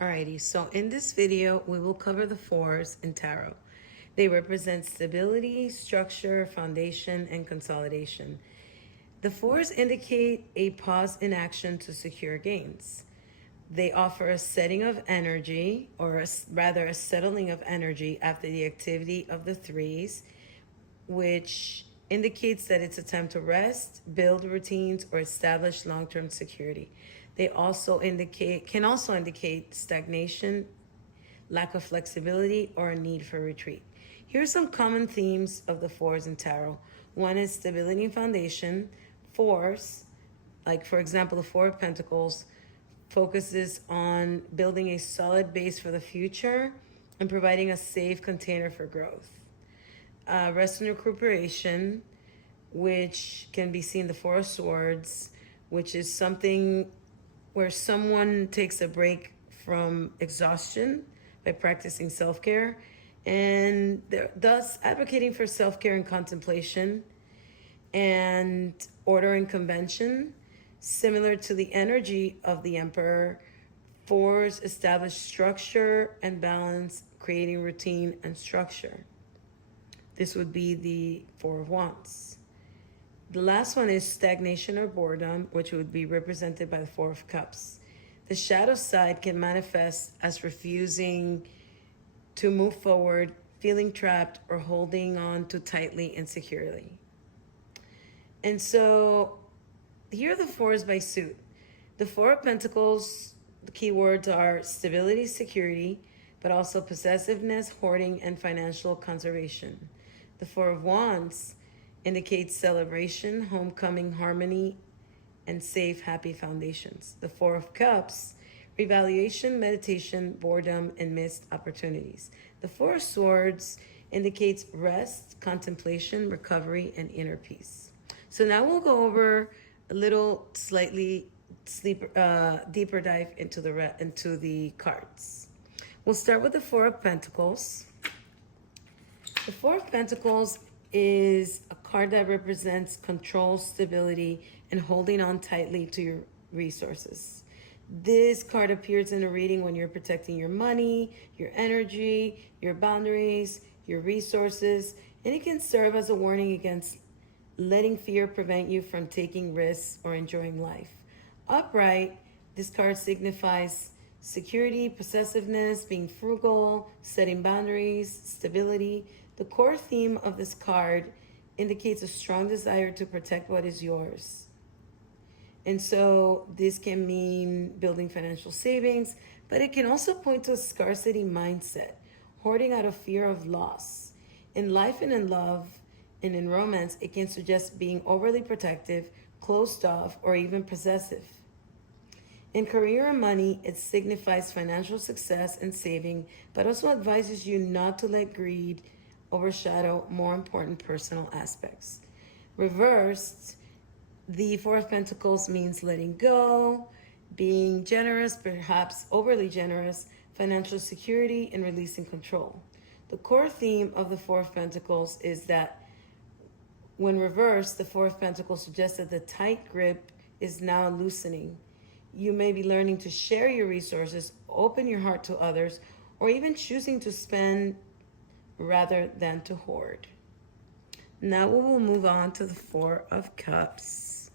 Alrighty, so in this video, we will cover the fours in tarot. They represent stability, structure, foundation, and consolidation. The fours indicate a pause in action to secure gains. They offer a setting of energy, or rather a settling of energy after the activity of the threes, which indicates that it's a time to rest, build routines, or establish long-term security. They can also indicate stagnation, lack of flexibility, or a need for retreat. Here are some common themes of the fours in tarot. One is stability and foundation. Fours, like for example, the Four of Pentacles, focuses on building a solid base for the future and providing a safe container for growth. Rest and recuperation, which can be seen the Four of Swords, which is something where someone takes a break from exhaustion by practicing self-care, and they're thus advocating for self-care and contemplation and order and convention. Similar to the energy of the Emperor, fours establish structure and balance, creating routine and structure. This would be the Four of Wands. The last one is stagnation or boredom, which would be represented by the Four of Cups. The shadow side can manifest as refusing to move forward, feeling trapped, or holding on too tightly and securely. And so here are the fours by suit. The Four of Pentacles, the keywords are stability, security, but also possessiveness, hoarding, and financial conservation. The Four of Wands indicates celebration, homecoming, harmony, and safe, happy foundations. The Four of Cups, revaluation, meditation, boredom, and missed opportunities. The Four of Swords indicates rest, contemplation, recovery, and inner peace. So now we'll go over a little deeper dive into the cards. We'll start with the Four of Pentacles. The Four of Pentacles is a card that represents control, stability, and holding on tightly to your resources. This card appears in a reading when you're protecting your money, your energy, your boundaries, your resources, and it can serve as a warning against letting fear prevent you from taking risks or enjoying life. Upright, this card signifies security, possessiveness, being frugal, setting boundaries, stability. The core theme of this card indicates a strong desire to protect what is yours. And so this can mean building financial savings, but it can also point to a scarcity mindset, hoarding out of fear of loss. In life and in love and in romance, it can suggest being overly protective, closed off, or even possessive. In career and money, it signifies financial success and saving, but also advises you not to let greed overshadow more important personal aspects. Reversed, the Four of Pentacles means letting go, being generous, perhaps overly generous, financial security, and releasing control. The core theme of the Four of Pentacles is that when reversed, the Four of Pentacles suggests that the tight grip is now loosening. You may be learning to share your resources, open your heart to others, or even choosing to spend rather than to hoard. Now we will move on to the Four of Cups.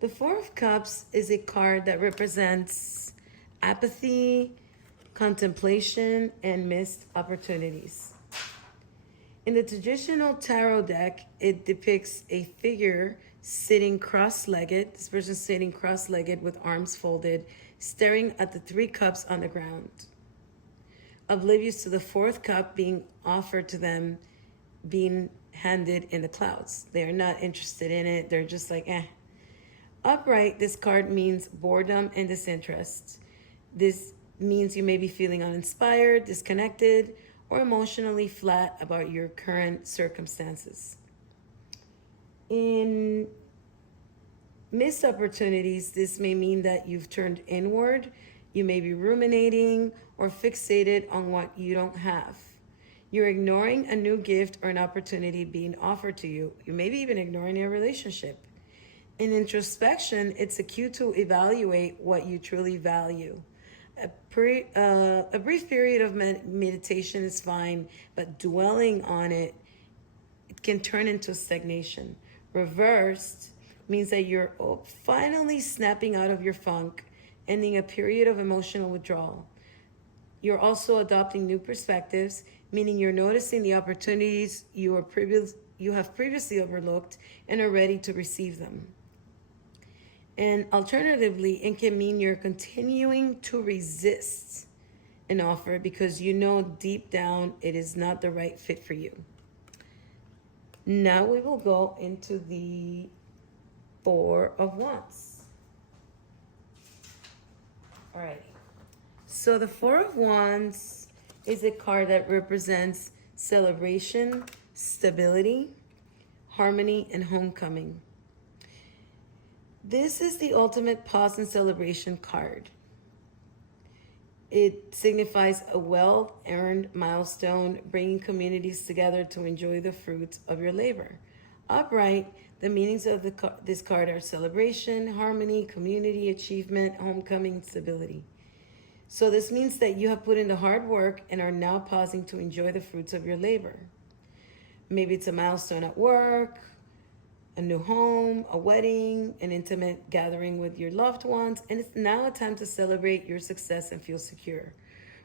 The Four of Cups is a card that represents apathy, contemplation, and missed opportunities. In the traditional tarot deck, it depicts a figure sitting cross-legged. This person sitting cross-legged with arms folded, staring at the three cups on the ground, oblivious to the fourth cup being offered to them, being handed in the clouds. They are not interested in it. They're just like, eh. Upright, this card means boredom and disinterest. This means you may be feeling uninspired, disconnected, or emotionally flat about your current circumstances. In missed opportunities, this may mean that you've turned inward. You may be ruminating or fixated on what you don't have. You're ignoring a new gift or an opportunity being offered to you. You may be even ignoring your relationship. In introspection, it's a cue to evaluate what you truly value. A brief period of meditation is fine, but dwelling on it, it can turn into stagnation. Reversed means that you're finally snapping out of your funk, ending a period of emotional withdrawal. You're also adopting new perspectives, meaning you're noticing the opportunities you have previously overlooked and are ready to receive them. And alternatively, it can mean you're continuing to resist an offer because you know deep down it is not the right fit for you. Now we will go into the Four of Wands. All right. So the Four of Wands is a card that represents celebration, stability, harmony, and homecoming. This is the ultimate pause and celebration card. It signifies a well-earned milestone, bringing communities together to enjoy the fruits of your labor. Upright, the meanings of this card are celebration, harmony, community, achievement, homecoming, stability. So this means that you have put in the hard work and are now pausing to enjoy the fruits of your labor. Maybe it's a milestone at work, a new home, a wedding, an intimate gathering with your loved ones, and it's now a time to celebrate your success and feel secure.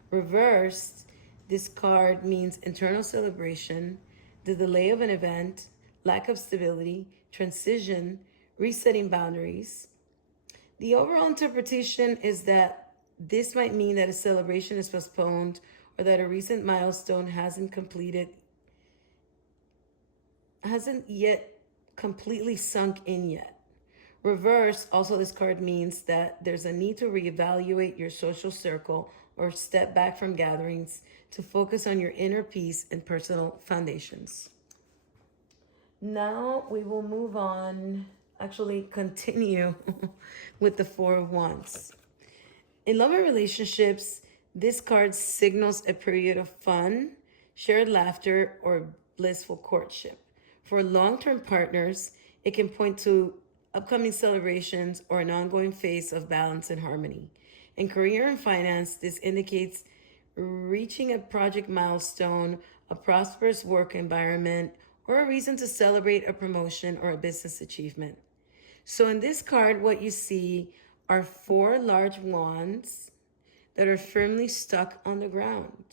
Reversed, this card means internal celebration, the delay of an event, lack of stability, transition, resetting boundaries. The overall interpretation is that this might mean that a celebration is postponed or that a recent milestone hasn't yet completely sunk in yet. Reverse, also this card means that there's a need to reevaluate your social circle or step back from gatherings to focus on your inner peace and personal foundations. Now we will move on, actually continue with the Four of Wands. In love and relationships, this card signals a period of fun, shared laughter, or blissful courtship. For long-term partners, it can point to upcoming celebrations or an ongoing phase of balance and harmony. In career and finance, this indicates reaching a project milestone, a prosperous work environment, or a reason to celebrate a promotion or a business achievement. So in this card, what you see are four large wands that are firmly stuck on the ground.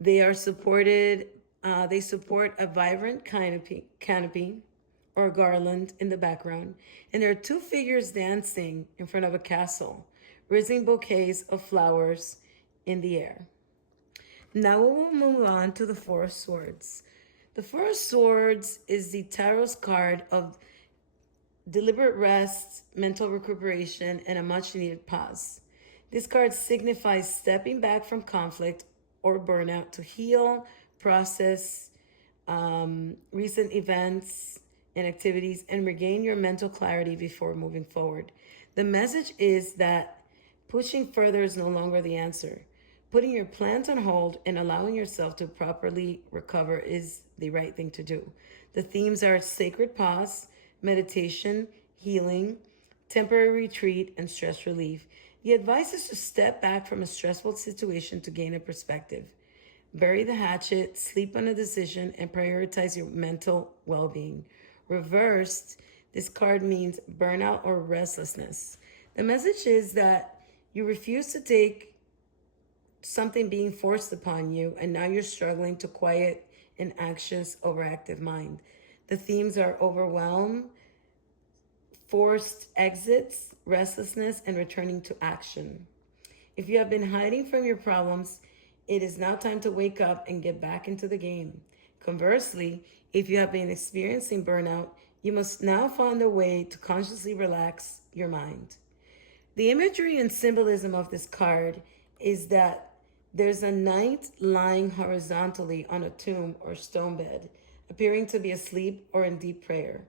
They support a vibrant canopy or garland in the background, and there are two figures dancing in front of a castle, raising bouquets of flowers in the air. Now we will move on to the Four of Swords. The Four of Swords is the tarot's card of deliberate rest, mental recuperation, and a much-needed pause. This card signifies stepping back from conflict or burnout to heal, process recent events and activities, and regain your mental clarity before moving forward. The message is that pushing further is no longer the answer. Putting your plans on hold and allowing yourself to properly recover is the right thing to do. The themes are sacred pause, meditation, healing, temporary retreat, and stress relief. The advice is to step back from a stressful situation to gain a perspective. Bury the hatchet, sleep on a decision, and prioritize your mental well-being. Reversed, this card means burnout or restlessness. The message is that you refuse to take something being forced upon you, and now you're struggling to quiet an anxious, overactive mind. The themes are overwhelm, forced exits, restlessness, and returning to action. If you have been hiding from your problems, it is now time to wake up and get back into the game. Conversely, if you have been experiencing burnout, you must now find a way to consciously relax your mind. The imagery and symbolism of this card is that there's a knight lying horizontally on a tomb or stone bed, appearing to be asleep or in deep prayer.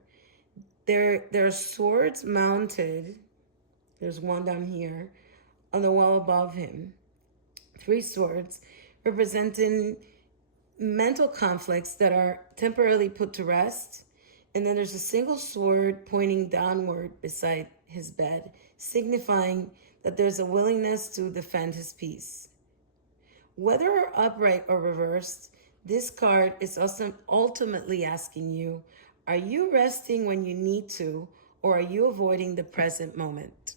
There are swords mounted, there's one down here, on the wall above him. 3 swords representing mental conflicts that are temporarily put to rest. And then there's a single sword pointing downward beside his bed, signifying that there's a willingness to defend his peace. Whether upright or reversed, this card is also ultimately asking you, are you resting when you need to, or are you avoiding the present moment?